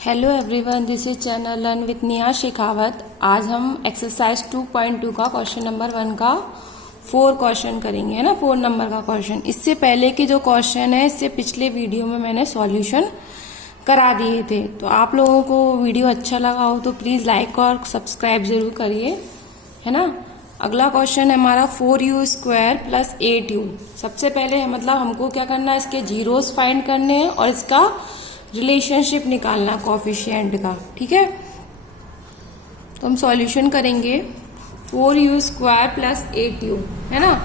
Hello everyone, this is channel learn with Neha Shekhawat. आज हम exercise 2.2 का क्वेश्चन नंबर 1 का 4 क्वेश्चन करेंगे, है ना। 4 नंबर का क्वेश्चन। इससे पहले के जो क्वेश्चन है, इससे पिछले वीडियो में मैंने सॉल्यूशन करा दिए थे। तो आप लोगों को वीडियो अच्छा लगा हो तो प्लीज लाइक और सब्सक्राइब जरूर करिए, है ना। अगला क्वेश्चन है हमारा 4u² प्लस 8u। सबसे पहले मतलब हमको क्या करना है, इसके जीरोस फाइंड करने हैं और इसका रिलेशनशिप निकालना कोफिशिएंट का, ठीक है। तो हम सॉल्यूशन करेंगे 4u² प्लस 8u, है ना।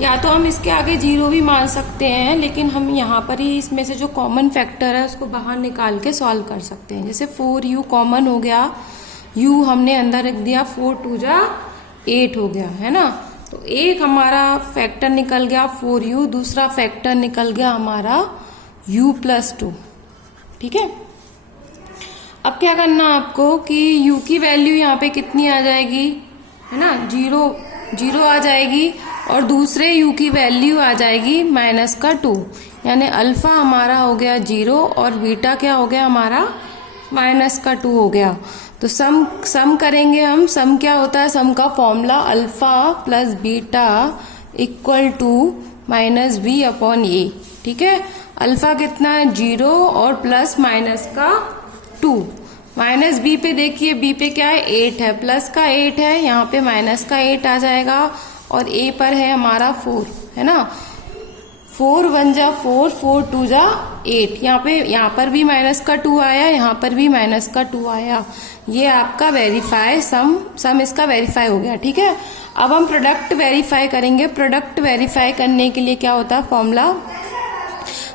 या तो हम इसके आगे जीरो भी मान सकते हैं, लेकिन हम यहाँ पर ही इसमें से जो कॉमन फैक्टर है उसको बाहर निकाल के सॉल्व कर सकते हैं। जैसे 4u कॉमन हो गया, u हमने अंदर रख दिया, 4 2 जा 8 हो गया, है ना। तो एक हमारा फैक्टर निकल गया 4u, दूसरा फैक्टर निकल गया हमारा u प्लस 2, ठीक है। अब क्या करना आपको कि u की वैल्यू यहाँ पे कितनी आ जाएगी, है ना, जीरो आ जाएगी, और दूसरे u की वैल्यू आ जाएगी -2, यानी अल्फा हमारा हो गया 0 और बीटा क्या हो गया हमारा -2 हो गया। तो सम करेंगे हम। सम क्या होता है, सम का formula alpha plus beta equal to -b/a, ठीक है। अल्फा कितना है 0 और प्लस माइनस का 2। माइनस बी पे देखिए, बी पे क्या है 8 है, प्लस का 8 है, यहाँ पे माइनस का 8 आ जाएगा, और ए पर है हमारा 4, है ना। 4 1 जा 4, 4 2 जा 8। यहाँ पर भी माइनस का 2 आया, यहाँ पर भी माइनस का 2 आया। ये आपका वेरीफाई सम इसका वेरीफाई हो गया, ठीक है। अब हम प्रोडक्ट वेरीफाई करेंगे। प्रोडक्ट वेरीफाई करने के लिए क्या होता है formula,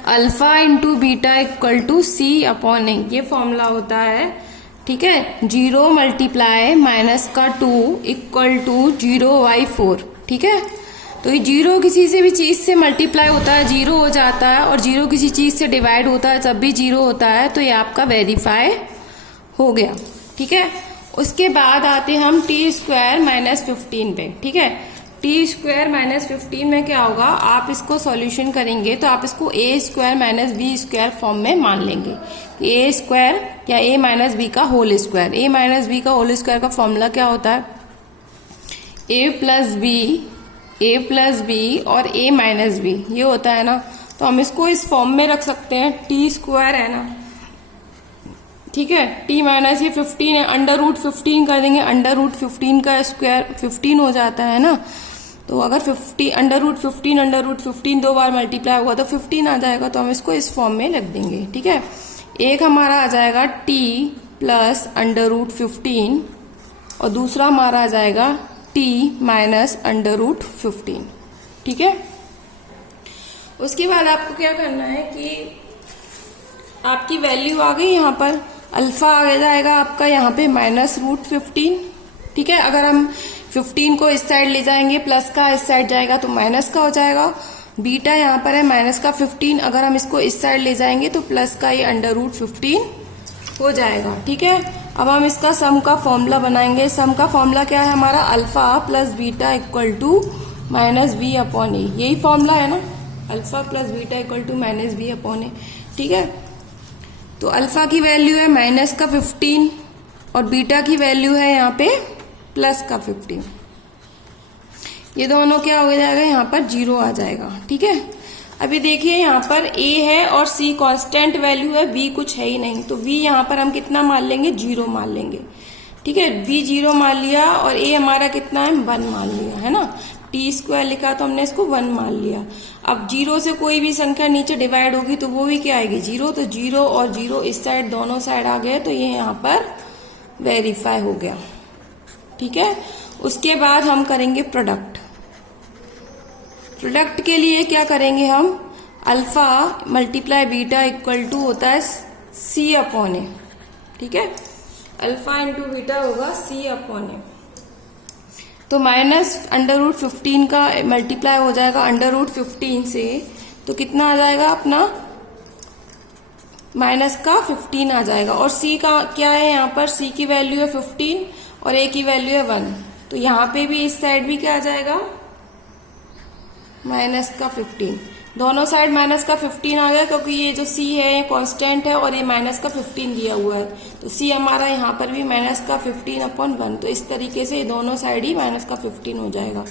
alpha into beta equal to c/a, ये फॉर्मूला होता है, ठीक है। 0 मल्टीप्लाई -2 इक्वल टू 0/4, ठीक है। तो ये 0 किसी से भी चीज से मल्टीप्लाई होता है 0 हो जाता है, और 0 किसी चीज से डिवाइड होता है तब भी 0 होता है। तो ये आपका वेरीफाई हो गया, ठीक है। उसके बाद आते हम t² -15 पे, ठीक है। t² -15 में क्या होगा, आप इसको सॉल्यूशन करेंगे तो आप इसको a² -b² फॉर्म में मान लेंगे। a² या a b का होल स्क्वायर। a b का होल स्क्वायर का फॉर्मूला क्या होता है, a प्लस b और a b, ये होता है ना। तो हम इसको इस फॉर्म में रख सकते हैं, t² है ना, ठीक है। t माइनस ये 15 है, √15 कर देंगे, √15 का स्क्वायर 15 हो जाता है ना। तो अगर √15 दो बार मल्टीप्लाई होगा तो 15 आ जाएगा। तो हम इसको इस फॉर्म में रख देंगे, ठीक है। एक हमारा आ जाएगा t प्लस √15 और दूसरा हमारा आ जाएगा t माइनस √15, ठीक है। उसके बाद आपको क्या करना है कि आपकी वैल्यू आ गई, यहाँ पर अल्फा आ जाएगा आपका यहाँ पे -√15, ठीक है। अगर हम 15 को इस साइड ले जाएंगे, प्लस का इस साइड जाएगा तो माइनस का हो जाएगा। बीटा यहाँ पर है -15, अगर हम इसको इस साइड ले जाएंगे तो प्लस का ये √15 हो जाएगा, ठीक है। अब हम इसका सम का फॉर्मूला बनाएंगे। सम का फॉर्मूला क्या है हमारा, alpha plus beta equal to -b/a, यही फॉर्मूला है ना, alpha plus beta equal to -b/a, ठीक है। तो अल्फा की वैल्यू है -15 और बीटा की वैल्यू है यहाँ पे +15। ये दोनों क्या हो जाएगा, यहाँ पर 0 आ जाएगा, ठीक है। अभी देखिए यहाँ पर a है और c कांस्टेंट वैल्यू है, b कुछ है ही नहीं। तो v यहाँ पर हम कितना मान लेंगे, 0 मान लेंगे, ठीक है। v 0 मान लिया और a हमारा कितना है 1 मान लिया, है ना। t² लिखा तो हमने इसको 1 मान लिया। अब 0 से कोई भी संख्या नीचे डिवाइड होगी तो वो भी क्या आएगी 0। तो 0 और 0 इस साइड दोनों साइड आ गए, तो ये यहाँ पर वेरीफाई हो गया, ठीक है। उसके बाद हम करेंगे प्रोडक्ट। प्रोडक्ट के लिए क्या करेंगे हम, alpha multiply beta equal to होता है c/a, ठीक है। अल्फा इंटू बीटा होगा c/a। तो -√15 का मल्टीप्लाई हो जाएगा √15 से, तो कितना आ जाएगा अपना -15 आ जाएगा। और c का क्या है, यहाँ पर c की वैल्यू है 15 और a की वैल्यू है 1। तो यहाँ पे भी इस साइड भी क्या आ जाएगा -15। दोनों साइड माइनस का 15 आ गया, क्योंकि ये जो c है ये कांस्टेंट है और ये माइनस का 15 दिया हुआ है, तो c हमारा यहाँ पर भी माइनस का 15/1। तो इस तरीके से दोनों साइड ही माइनस का 15 हो जाएगा।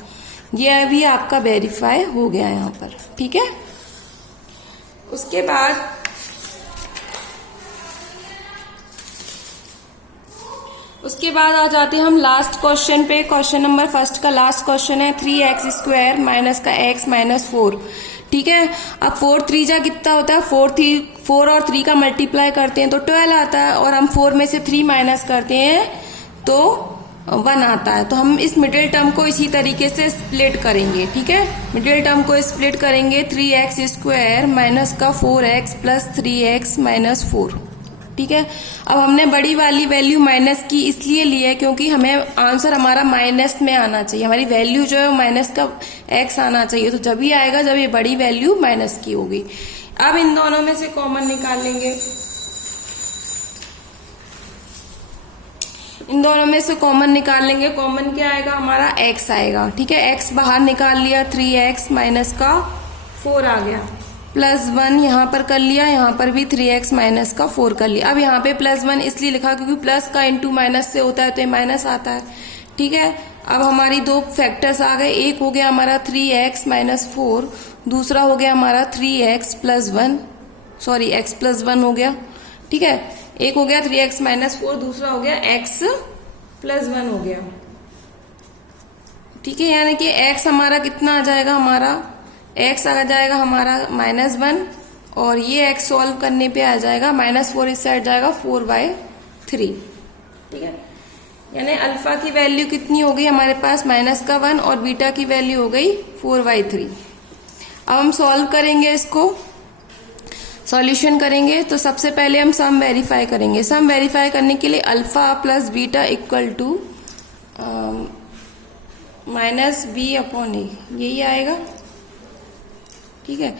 ये अभी आपका वेरीफाई हो गया यहाँ पर, ठीक है। उसके बाद आ जाते हैं हम लास्ट क्वेश्चन पे। क्वेश्चन नंबर फर्स्ट का लास्ट क्वेश्चन है 3x² माइनस का x माइनस 4, ठीक है। अब 4 3 जा कितना होता है, 4 और 3 का मल्टीप्लाई करते हैं तो 12 आता है, और हम 4 में से 3 माइनस करते हैं तो 1 आता है। तो हम इस मिडिल टर्म को इसी तरीके से स्प्लिट करेंगे, ठीक है। मिडिल टर्म को स्प्लिट करेंगे 3x² माइनस का 4x प्लस 3x माइनस 4, ठीक है। अब हमने बड़ी वाली वैल्यू माइनस की इसलिए ली है क्योंकि हमें आंसर हमारा माइनस में आना चाहिए, हमारी वैल्यू जो है माइनस का x आना चाहिए। तो जब ही आएगा जब ये बड़ी वैल्यू माइनस की होगी। अब इन दोनों में से कॉमन निकाल लेंगे। इन दोनों में से कॉमन निकाल लेंगे। कॉमन क्या आएगा हमारा, x आएगा, ठीक है। x बाहर निकाल लिया, 3x माइनस का 4 आ गया, प्लस 1 यहाँ पर कर लिया, यहाँ पर भी 3x माइनस का 4 कर लिया। अब यहाँ पे प्लस 1 इसलिए लिखा क्योंकि प्लस का इंटू माइनस से होता है तो ये माइनस आता है, ठीक है। अब हमारी दो फैक्टर्स आ गए, एक हो गया हमारा 3x माइनस 4, दूसरा हो गया हमारा 3x plus 1, sorry x plus 1 हो गया, ठीक है। एक हो गया 3x माइनस 4, दूसरा हो गया x प्लस 1 हो गया, ठीक है। यानी कि x हमारा कितना आ जाएगा, हमारा x आ जाएगा हमारा -1, और ये x सॉल्व करने पे आ जाएगा -4, इस साइड जाएगा 4/3, ठीक है। यानी अल्फा की वैल्यू कितनी हो गई हमारे पास -1, और बीटा की वैल्यू हो गई 4/3। अब हम सॉल्व करेंगे, इसको सॉल्यूशन करेंगे। तो सबसे पहले हम सम वेरीफाई करेंगे। सम वेरीफाई करने के लिए alpha plus beta equal to -b/a, यही आएगा, ठीक है।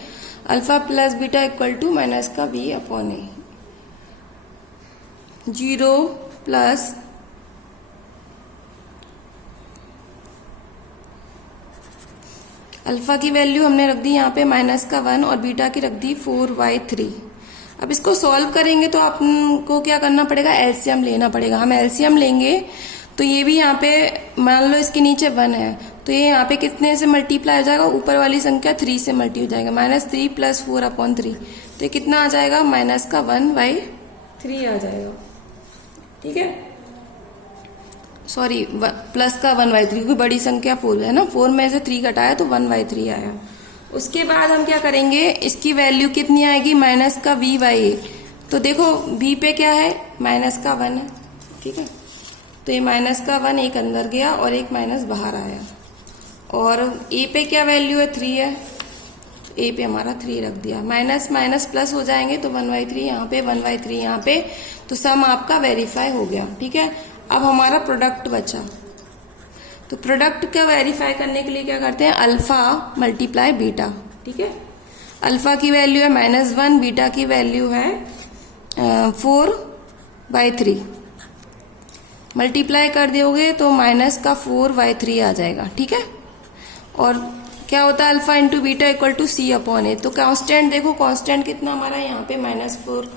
Alpha plus beta equal to minus का b/a, 0 प्लस अल्फा की वैल्यू हमने रख दी यहाँ पे -1 और बीटा की रख दी 4/3। अब इसको सॉल्व करेंगे तो आपको क्या करना पड़ेगा, एलसीएम लेना पड़ेगा। हम एलसीएम लेंगे तो ये भी यहाँ पे मान लो इसके नीचे 1 है, तो ये यहाँ पे कितने से मल्टीप्लाई हो जाएगा, ऊपर वाली संख्या 3 से मल्टी हो जाएगा, -3 प्लस 4/3, तो ये कितना आ जाएगा, -1/3 आ जाएगा, ठीक है। सॉरी, प्लस का 1/3, क्योंकि बड़ी संख्या 4 है ना, 4 में से 3 घटाया तो 1/3 आया। उसके बाद हम क्या करेंगे, इसकी वैल्यू कितनी आएगी, -b/a। तो देखो b पे क्या है, -1 है, ठीक है। तो ये -1 एक अंदर गया और एक माइनस बाहर आया, और a पे क्या वैल्यू है, 3 है, a पे हमारा 3 रख दिया। माइनस माइनस प्लस हो जाएंगे तो 1/3 यहाँ पे, 1/3 यहाँ पे, तो सम आपका वेरीफाई हो गया, ठीक है। अब हमारा प्रोडक्ट बचा, तो प्रोडक्ट का वेरीफाई करने के लिए क्या करते हैं, अल्फा मल्टीप्लाई बीटा, ठीक है। अल्फा की वैल्यू है -1, बीटा की वैल्यू है 4/3, मल्टीप्लाई कर दोगे तो -4/3 आ जाएगा, ठीक है। और क्या होता है, alpha into beta equal to c/a। तो कांस्टेंट देखो, कांस्टेंट कितना हमारा यहाँ पे -4,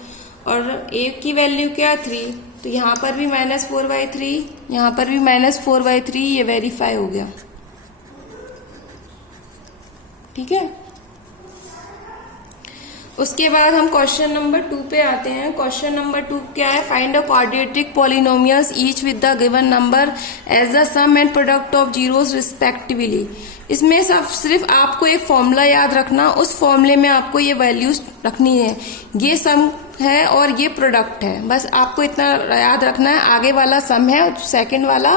और a की वैल्यू क्या, 3, तो यहाँ पर भी -4/3, यहाँ पर भी -4/3, ये वेरीफाई हो गया, ठीक है। उसके बाद हम क्वेश्चन नंबर 2 पे आते हैं। क्वेश्चन नंबर 2 क्या है, find a quadratic polynomials each with the given number as the sum and product of zeros respectively. इसमें सिर्फ आपको एक फॉर्मूला याद रखना, उस फॉर्मूले में आपको ये वैल्यूज रखनी है, ये सम है और ये प्रोडक्ट है, बस आपको इतना याद रखना है। आगे वाला सम है, सेकंड वाला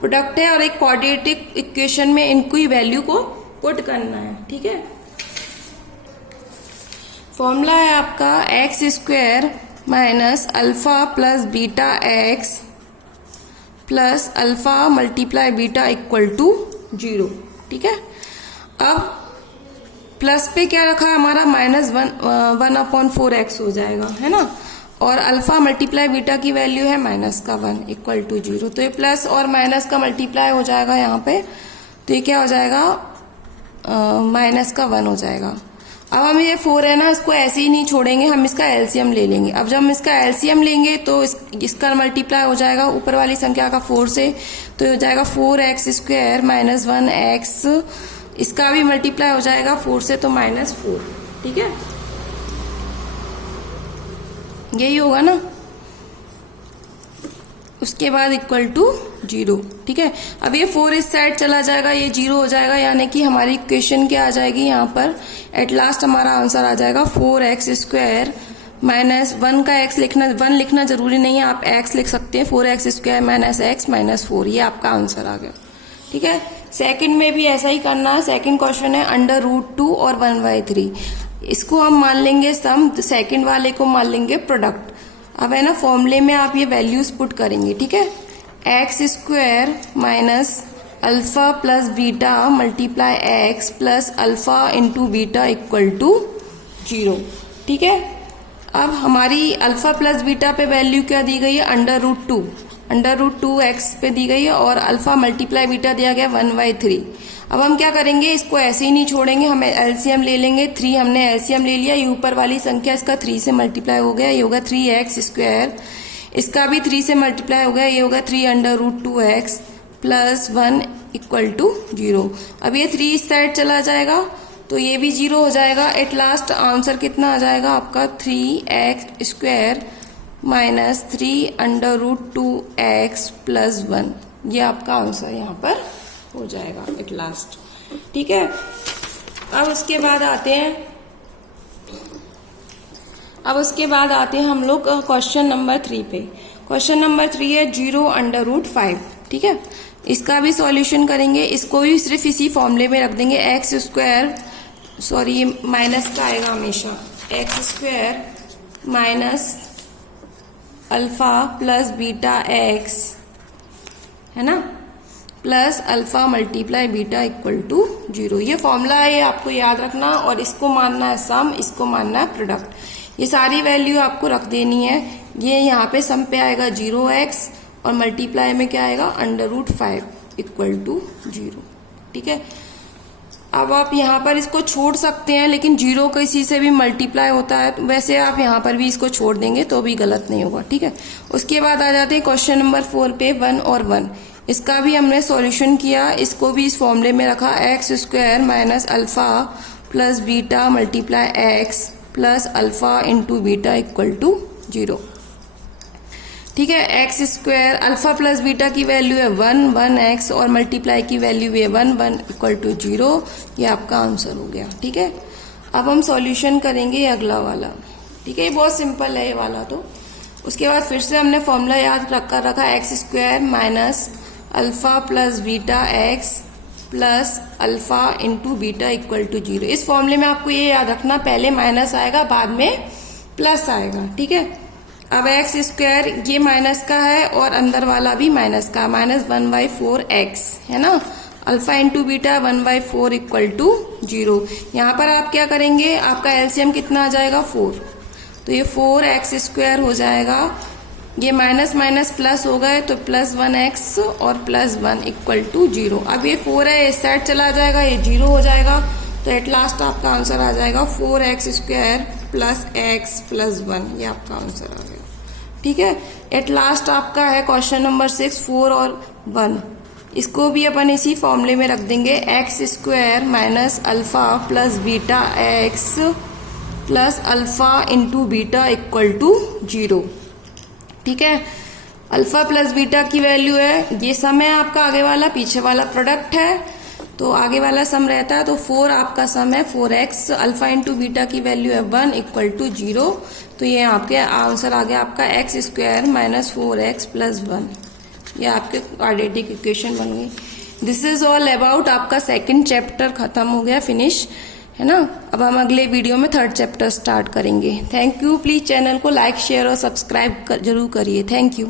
प्रोडक्ट है, और एक क्वाड्रेटिक इक्वेशन में इनकी वैल्यू को पुट करना है, ठीक है। फॉर्मूला है आपका x² minus alpha plus beta x plus alpha multiply beta equal to 0, ठीक है। अब प्लस पे क्या रखा है हमारा, -1/4x हो जाएगा, है ना, और अल्फा मल्टीप्लाई बीटा की वैल्यू है -1 इक्वल टू 0। तो ये प्लस और माइनस का मल्टीप्लाई हो जाएगा यहाँ पे, तो ये क्या हो जाएगा, -1 हो जाएगा। अब हम ये 4 है ना, इसको ऐसे ही नहीं छोड़ेंगे, हम इसका एलसीएम ले लेंगे। अब जब हम इसका एलसीएम लेंगे तो इसका मल्टीप्लाई हो जाएगा ऊपर वाली संख्या का 4 से, तो हो जाएगा 4x² माइनस 1x, इसका भी मल्टीप्लाई हो जाएगा 4 से, तो -4। ठीक है, यही होगा ना। उसके बाद इक्वल टू 0। ठीक है, अब ये 4 इस साइड चला जाएगा, ये 0 हो जाएगा, यानी कि हमारी इक्वेशन क्या आ जाएगी यहाँ पर, एट लास्ट हमारा आंसर आ जाएगा 4x² माइनस 1 का x लिखना, 1 लिखना जरूरी नहीं है, आप x लिख सकते हैं, 4x² माइनस x माइनस 4, ये आपका आंसर आ गया। ठीक है, सेकंड में भी ऐसा ही करना है। सेकंड क्वेश्चन है √2 और 1/3, इसको हम मान लेंगे सम, सेकंड वाले को मान लेंगे प्रोडक्ट। अब है ना, फॉर्मूले में आप ये वैल्यूज पुट करेंगे। ठीक है, x² minus alpha plus beta multiply x plus alpha into beta equal to 0। ठीक है, अब हमारी अल्फा प्लस बीटा पे वैल्यू क्या दी गई है, √2x पे दी गई है, और अल्फा मल्टीप्लाई बीटा दिया गया 1/3। अब हम क्या करेंगे, इसको ऐसे ही नहीं छोड़ेंगे, हम एलसीएम ले लेंगे। 3 हमने एलसीएम ले लिया, ये ऊपर वाली संख्या इसका 3 से मल्टीप्लाई हो गया, ये होगा 3x², इसका भी 3 से मल्टीप्लाई हो गया, ये होगा 3√2x प्लस 1 इक्वल टू 0। अब ये 3 इस साइड चला जाएगा, तो ये भी 0 हो जाएगा। एट लास्ट आंसर कितना आ जाएगा आपका, 3x² माइनस 3√2x प्लस 1, ये आपका आंसर यहाँ पर हो जाएगा एट लास्ट। ठीक है, अब उसके बाद आते हैं हम लोग क्वेश्चन नंबर 3 पे। क्वेश्चन नंबर 3 है 0√5। ठीक है, इसका भी सॉल्यूशन करेंगे, इसको भी सिर्फ इसी फॉर्मूले में रख देंगे, ये माइनस का आएगा हमेशा, x² minus alpha plus beta x, है ना, plus alpha multiply beta equal to 0। ये फॉर्मूला है, ये आपको याद रखना, और इसको मानना है सम, इसको मानना है प्रोडक्ट। ये सारी वैल्यू आपको रख देनी है। ये यहाँ पे सम पे आएगा 0x और मल्टीप्लाई में क्या आएगा, √5 इक्वल टू 0। ठीक है, अब आप यहाँ पर इसको छोड़ सकते हैं, लेकिन 0 किसी से भी मल्टीप्लाई होता है, तो वैसे आप यहाँ पर भी इसको छोड़ देंगे तो भी गलत नहीं होगा। ठीक है, उसके बाद आ जाते हैं क्वेश्चन नंबर 4 पे, 1 और 1। इसका भी हमने सॉल्यूशन किया, इसको भी इस फॉर्मूले में रखा, x² minus alpha plus beta multiply x plus alpha into beta equal to 0। ठीक है, x² अल्फा प्लस बीटा की वैल्यू है 1x और मल्टीप्लाई की वैल्यू है 1 इक्वल टू 0, ये आपका आंसर हो गया। ठीक है, अब हम सॉल्यूशन करेंगे ये अगला वाला। ठीक है, ये बहुत सिंपल है ये वाला। तो उसके बाद फिर से हमने फॉर्मूला याद रखा x² minus alpha plus beta x plus alpha into beta equal to 0। इस फॉर्मूले में आपको ये याद रखना, पहले माइनस आएगा, बाद में प्लस आएगा। ठीक है, अब x², ये माइनस का है और अंदर वाला भी माइनस का, माइनस 1/4x, है ना, alpha into beta 1/4 equal to 0। यहाँ पर आप क्या करेंगे, आपका एलसीएम कितना आ जाएगा, 4, तो ये 4x² हो जाएगा, ये माइनस माइनस प्लस हो गए, तो प्लस 1x और प्लस 1 इक्वल टू 0। अब ये 4 है, इस साइड चला जाएगा, ये 0 हो जाएगा, तो एट लास्ट आपका आंसर आ जाएगा 4x² प्लस x प्लस 1, ये आपका आंसर आ गया। ठीक है, एट लास्ट आपका है क्वेश्चन नंबर 6, 4 और 1। इसको भी अपन इसी फॉर्मूले में रख देंगे, x² minus alpha plus beta x plus alpha into beta equal to 0। ठीक है, अल्फा प्लस बीटा की वैल्यू है, ये सम है आपका, आगे वाला पीछे वाला प्रोडक्ट है, तो आगे वाला सम रहता है, तो 4 आपका सम है 4x, अल्फा इंटू बीटा की वैल्यू है 1 इक्वल टू 0, तो ये आपके आंसर आ गया आपका x² माइनस 4x प्लस 1, ये आपके क्वाड्रेटिक इक्वेशन बन गई। दिस इज ऑल अबाउट, आपका सेकंड चैप्टर खत्म हो गया, फिनिश, है ना। अब हम अगले वीडियो में थर्ड चैप्टर स्टार्ट करेंगे। थैंक यू, प्लीज चैनल को लाइक शेयर और सब्सक्राइब जरूर करिए। Thank you.